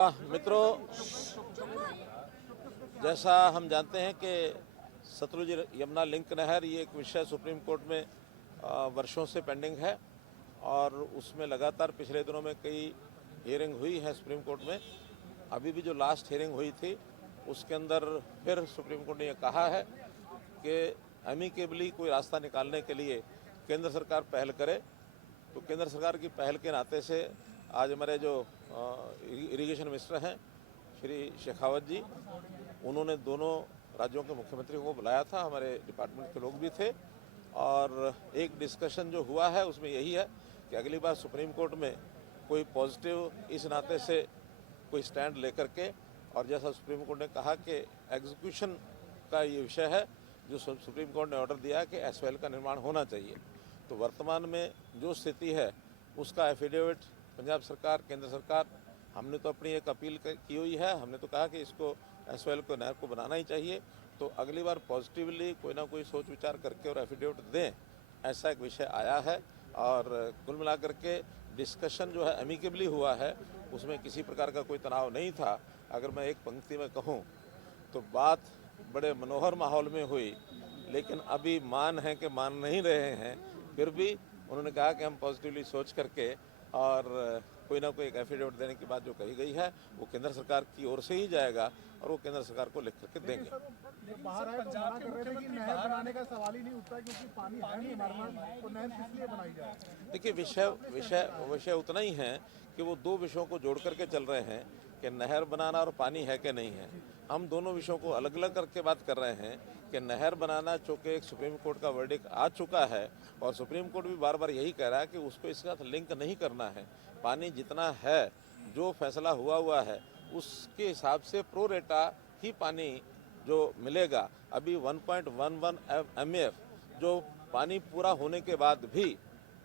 मित्रों, जैसा हम जानते हैं कि सतलुज यमुना लिंक नहर ये एक विषय सुप्रीम कोर्ट में वर्षों से पेंडिंग है और उसमें लगातार पिछले दिनों में कई हियरिंग हुई है सुप्रीम कोर्ट में। अभी भी जो लास्ट हियरिंग हुई थी उसके अंदर फिर सुप्रीम कोर्ट ने ये कहा है कि एमिकेबली कोई रास्ता निकालने के लिए केंद्र सरकार पहल करे। तो केंद्र सरकार की पहल के नाते से आज हमारे जो इरिगेशन मिनिस्टर हैं श्री शेखावत जी, उन्होंने दोनों राज्यों के मुख्यमंत्रियों को बुलाया था, हमारे डिपार्टमेंट के लोग भी थे और एक डिस्कशन जो हुआ है उसमें यही है कि अगली बार सुप्रीम कोर्ट में कोई पॉजिटिव इस नाते से कोई स्टैंड लेकर के, और जैसा सुप्रीम कोर्ट ने कहा कि एग्जीक्यूशन का ये विषय है, जो सुप्रीम कोर्ट ने ऑर्डर दिया कि एसवाईएल का निर्माण होना चाहिए। तो वर्तमान में जो स्थिति है उसका एफिडेविट पंजाब सरकार, केंद्र सरकार, हमने तो अपनी एक अपील की हुई है। हमने तो कहा कि इसको एसवाईएल को नहर को बनाना ही चाहिए। तो अगली बार पॉजिटिवली कोई ना कोई सोच विचार करके और एफिडेविट दें, ऐसा एक विषय आया है। और कुल मिलाकर के डिस्कशन जो है एमिकेबली हुआ है, उसमें किसी प्रकार का कोई तनाव नहीं था। अगर मैं एक पंक्ति में कहूँ तो बात बड़े मनोहर माहौल में हुई, लेकिन अभी मान है कि मान नहीं रहे हैं। फिर भी उन्होंने कहा कि हम पॉजिटिवली सोच करके और कोई ना कोई एक एफिडेविट देने की बात जो कही गई है वो केंद्र सरकार की ओर से ही जाएगा और वो केंद्र सरकार को लिख करके देंगे। बाहर आए तो मना कर रहे थे कि नहर बनाने का सवाल ही नहीं उठता क्योंकि पानी है नहीं हमारे पास, तो नहर किस लिए बनाई जाए। देखिए, विषय उतना ही है कि वो दो विषयों को जोड़ करके चल रहे हैं कि नहर बनाना और पानी है कि नहीं है। हम दोनों विषयों को अलग अलग करके बात कर रहे हैं कि नहर बनाना, चूँकि एक सुप्रीम कोर्ट का वर्डिक्ट आ चुका है और सुप्रीम कोर्ट भी बार बार यही कह रहा है कि उसको इसके साथ लिंक नहीं करना है। पानी जितना है, जो फैसला हुआ है उसके हिसाब से प्रो रेटा ही पानी जो मिलेगा। अभी 1.11 MF जो पानी पूरा होने के बाद भी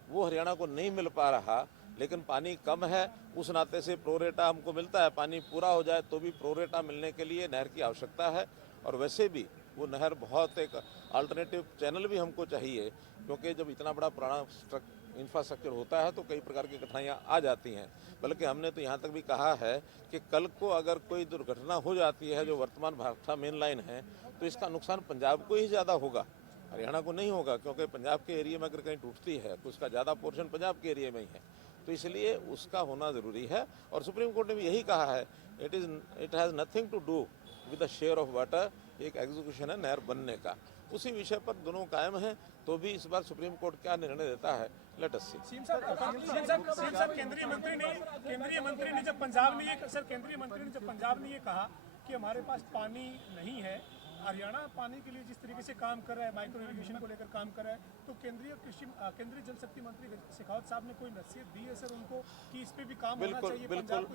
वो हरियाणा को नहीं मिल पा रहा, लेकिन पानी कम है, उस नाते से प्रोरेटा हमको मिलता है। पानी पूरा हो जाए तो भी प्रोरेटा मिलने के लिए नहर की आवश्यकता है। और वैसे भी वो नहर बहुत एक अल्टरनेटिव चैनल भी हमको चाहिए, क्योंकि जब इतना बड़ा पुराना इंफ्रास्ट्रक्चर होता है तो कई प्रकार की कठिनाइयाँ आ जाती हैं। बल्कि हमने तो यहाँ तक भी कहा है कि कल को अगर कोई दुर्घटना हो जाती है जो वर्तमान भाखड़ा मेन लाइन है, तो इसका नुकसान पंजाब को ही ज़्यादा होगा, हरियाणा को नहीं होगा। क्योंकि पंजाब के एरिया में अगर कहीं टूटती है तो उसका ज़्यादा पोर्शन पंजाब के एरिया में ही है, तो इसलिए उसका होना ज़रूरी है। और सुप्रीम कोर्ट ने भी यही कहा है, it has nothing to do with the share of water. एक एग्जीक्यूशन है नहर बनने का, उसी विषय पर दोनों कायम हैं। तो भी इस बार सुप्रीम कोर्ट क्या निर्णय देता है, लेट अस सी। केंद्रीय मंत्री ने जब पंजाब ने ये कहा कि हमारे पास पानी नहीं है, हरियाणा पानी के लिए जिस तरीके से काम कर रहा है, माइक्रो इरिगेशन को लेकर काम कर रहा है, तो केंद्रीय जल शक्ति मंत्री शेखावत साहब ने कोई नसीहत दी है सर उनको कि इस पे भी काम होना चाहिए?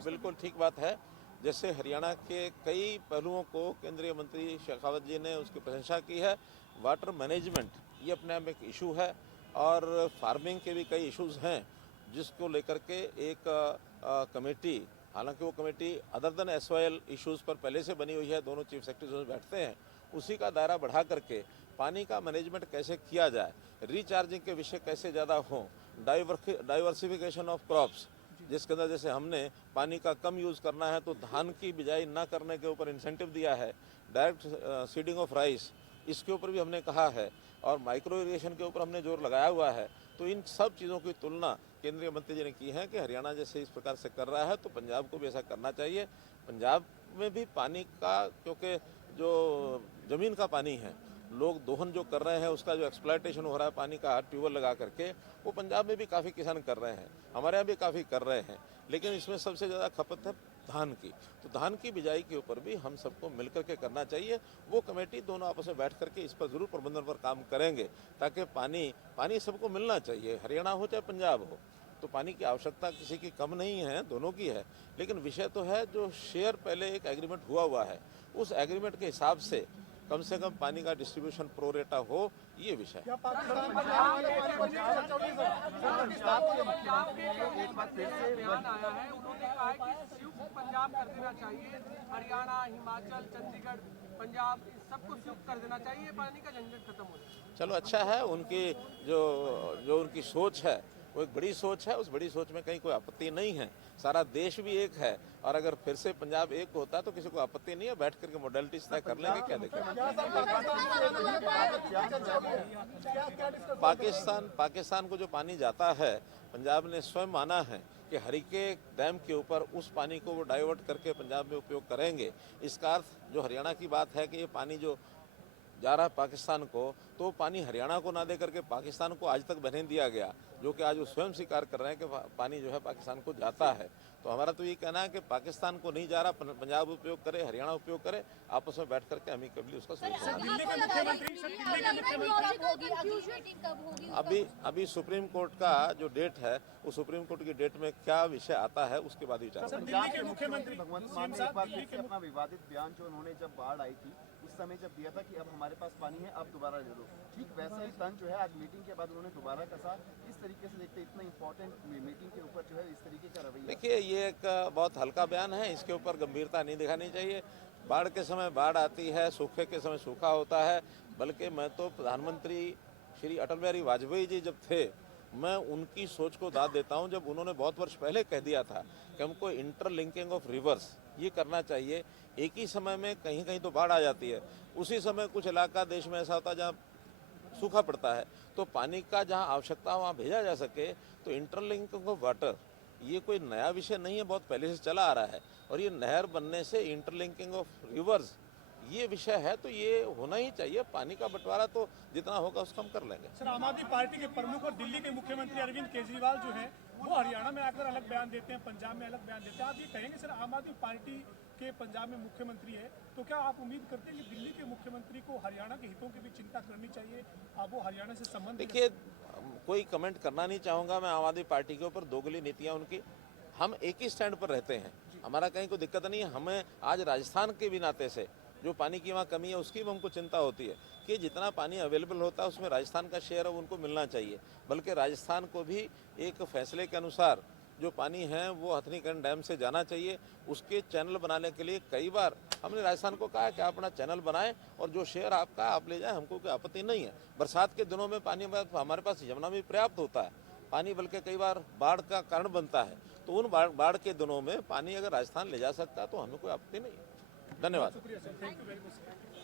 बिल्कुल ठीक बात है। जैसे हरियाणा के कई पहलुओं को केंद्रीय मंत्री शेखावत जी ने उसकी प्रशंसा की है। वाटर मैनेजमेंट ये अपने आप में एक इशू है और फार्मिंग के भी कई इश्यूज हैं, जिसको लेकर के एक कमेटी, हालांकि वो committee other than SYL issues पर पहले से बनी हुई है, दोनों चीफ सेक्रेटरीज बैठते हैं, उसी का दायरा बढ़ा करके पानी का मैनेजमेंट कैसे किया जाए, रिचार्जिंग के विषय कैसे ज़्यादा हों, डाइवर्सिफिकेशन ऑफ क्रॉप्स, जिसके अंदर जैसे हमने पानी का कम यूज़ करना है तो धान की बिजाई ना करने के ऊपर इंसेंटिव दिया है, डायरेक्ट सीडिंग ऑफ राइस इसके ऊपर भी हमने कहा है, और माइक्रो इरिगेशन के ऊपर हमने जोर लगाया हुआ है। तो इन सब चीज़ों की तुलना केंद्रीय मंत्री जी ने की है कि हरियाणा जैसे इस प्रकार से कर रहा है तो पंजाब को भी ऐसा करना चाहिए। पंजाब में भी पानी का, क्योंकि जो ज़मीन का पानी है, लोग दोहन जो कर रहे हैं उसका जो एक्सप्लॉयटेशन हो रहा है पानी का ट्यूबवेल लगा करके, वो पंजाब में भी काफ़ी किसान कर रहे हैं, हमारे यहाँ भी काफ़ी कर रहे हैं। लेकिन इसमें सबसे ज़्यादा खपत है धान की, तो धान की बिजाई के ऊपर भी हम सबको मिलकर के करना चाहिए। वो कमेटी दोनों आपस में बैठ करके इस पर ज़रूर प्रबंधन पर काम करेंगे, ताकि पानी सबको मिलना चाहिए, हरियाणा हो चाहे पंजाब हो। तो पानी की आवश्यकता किसी की कम नहीं है, दोनों की है। लेकिन विषय तो है जो शेयर पहले एक एग्रीमेंट हुआ है, उस एग्रीमेंट के हिसाब से कम पानी का डिस्ट्रीब्यूशन प्रो रेटा हो, ये विषय। पंजाब कर देना चाहिए, हरियाणा, हिमाचल, चंडीगढ़, पंजाब सबको संयुक्त कर देना चाहिए, पानी का झंझट खत्म हो जाए। चलो अच्छा है, उनकी जो उनकी सोच है वो एक बड़ी सोच है, उस बड़ी सोच में कहीं कोई आपत्ति नहीं है। सारा देश भी एक है और अगर फिर से पंजाब एक होता तो किसी को आपत्ति नहीं है, बैठ करके मोडेलिटीज तय कर लेंगे। क्या दिक्कत? पाकिस्तान को जो पानी जाता है, पंजाब ने स्वयं माना है कि हरिके डैम के ऊपर उस पानी को वो डाइवर्ट करके पंजाब में उपयोग करेंगे। इसका अर्थ जो हरियाणा की बात है कि ये पानी जो जा रहा है पाकिस्तान को, तो पानी हरियाणा को ना दे करके पाकिस्तान को आज तक बहने दिया गया, जो कि आज वो स्वयं स्वीकार कर रहे हैं कि पानी जो है पाकिस्तान को जाता है। तो हमारा तो ये कहना है कि पाकिस्तान को नहीं जा रहा, पंजाब उपयोग करे, हरियाणा उपयोग करे, आपस में बैठ करके अमिकेबली उसका सोल्यूशन। अभी सुप्रीम कोर्ट का जो डेट है, वो सुप्रीम कोर्ट की डेट में क्या विषय आता है उसके बाद विचार करेंगे। दिल्ली के मुख्यमंत्री भगवंत मान ने एक बार फिर से अपना विवादित बयान जो उन्होंने जब बाढ़ आई थी उस समय जब दिया था कि अब हमारे पास पानी है, अब दोबारा ले लो, ठीक वैसा ही तंज जो है आज मीटिंग के बाद उन्होंने दोबारा कसा। किस तरीके से देखते इतना इंपॉर्टेंट मीटिंग के ऊपर जो है इस तरीके का रवैया? देखिए, ये एक बहुत हल्का बयान है, इसके ऊपर गंभीरता नहीं दिखानी चाहिए। बाढ़ के समय बाढ़ आती है, सूखे के समय सूखा होता है। बल्कि मैं तो प्रधानमंत्री श्री अटल बिहारी वाजपेयी जी जब थे, मैं उनकी सोच को दाद देता हूं, जब उन्होंने बहुत वर्ष पहले कह दिया था कि हमको इंटरलिंकिंग ऑफ रिवर्स ये करना चाहिए। एक ही समय में कहीं कहीं तो बाढ़ आ जाती है, उसी समय कुछ इलाका देश में ऐसा होता है जहाँ सूखा पड़ता है, तो पानी का जहाँ आवश्यकता वहाँ भेजा जा सके। तो इंटरलिंकिंग ऑफ वाटर ये कोई नया विषय नहीं है, बहुत पहले से चला आ रहा है। और ये नहर बनने से इंटरलिंकिंग ऑफ रिवर्स ये विषय है, तो ये होना ही चाहिए। पानी का बंटवारा तो जितना होगा उसका हम कर लेंगे। सर, आम आदमी पार्टी के प्रमुख और दिल्ली के मुख्यमंत्री अरविंद केजरीवाल जो है वो हरियाणा में आकर अलग बयान देते हैं, पंजाब में अलग बयान देते हैं। आप ये कहेंगे सर, आम आदमी पार्टी के पंजाब में मुख्यमंत्री है, तो क्या आप उम्मीद करते हैं कि दिल्ली के मुख्यमंत्री को हरियाणा के हितों की भी चिंता करनी चाहिए? आप वो हरियाणा से संबंध? देखिए, कोई कमेंट करना नहीं चाहूँगा मैं आम आदमी पार्टी के ऊपर, दोगली नीतियाँ उनकी। हम एक ही स्टैंड पर रहते हैं, हमारा कहीं कोई दिक्कत नहीं है। हमें आज राजस्थान के भी नाते से जो पानी की वहाँ कमी है उसकी भी हमको चिंता होती है कि जितना पानी अवेलेबल होता है उसमें राजस्थान का शेयर है उनको मिलना चाहिए। बल्कि राजस्थान को भी एक फैसले के अनुसार जो पानी है वो हथनीकुंड डैम से जाना चाहिए। उसके चैनल बनाने के लिए कई बार हमने राजस्थान को कहा कि आप अपना चैनल बनाएं और जो शेयर आपका आप ले जाएं, हमको कोई आपत्ति नहीं है। बरसात के दिनों में पानी हमारे पास यमुना में पर्याप्त होता है पानी, बल्कि कई बार बाढ़ का कारण बनता है। तो उन बाढ़ के दिनों में पानी अगर राजस्थान ले जा सकता है तो हमें कोई आपत्ति नहीं है। धन्यवाद। शुक्रिया sir, thank you very much.